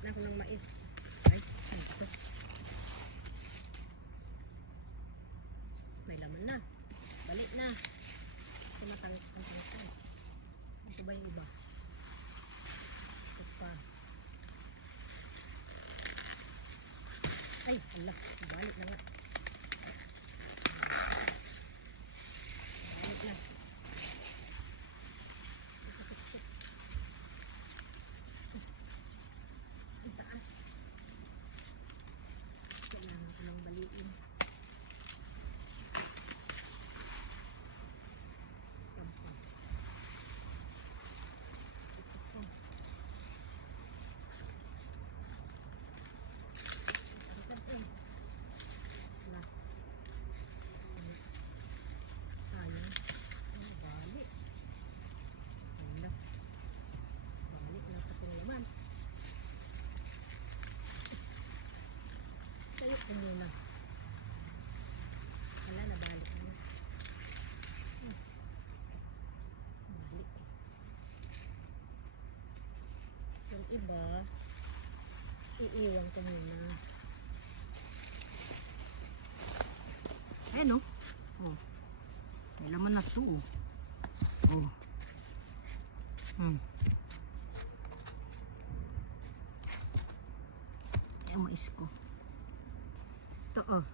na ako ng mais. Ay, ano ito? May laman na. Balik na. Kasi matangit ito. Ito ba yung iba? Ito pa. Ay, ala. Balik na nga. Balik na. Ang taas. Kailangan ko lang balikin. Tayo ko muna. Wala na, balik na. Balik. Yung iba, iiwan ko muna. Ayan o. Oh. May laman na ito. Oh. Ayan, mais ko. Ito oh.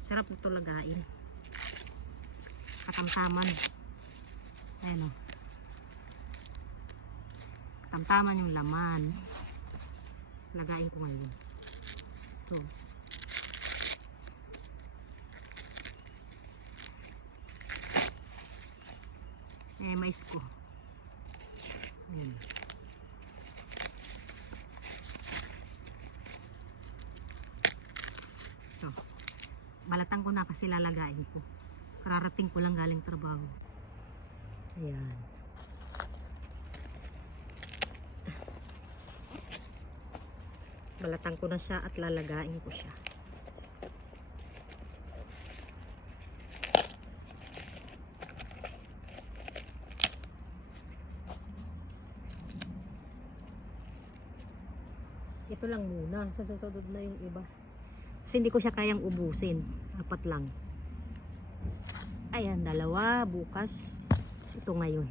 Sarap ito lagain. Katamtaman. Ayan oh. Katamtaman yung laman. Lagain ko ngayon. Ito. Mais ko. Ayan. So, balatan ko na kasi lalagain ko. Kararating ko lang galing trabaho. Ayan. Balatan ko na siya at lalagain ko siya. Ito lang muna. Sa susunod na yung iba. Kasi hindi ko siya kayang ubusin. Apat lang. Ayan, dalawa. Bukas. Ito ngayon.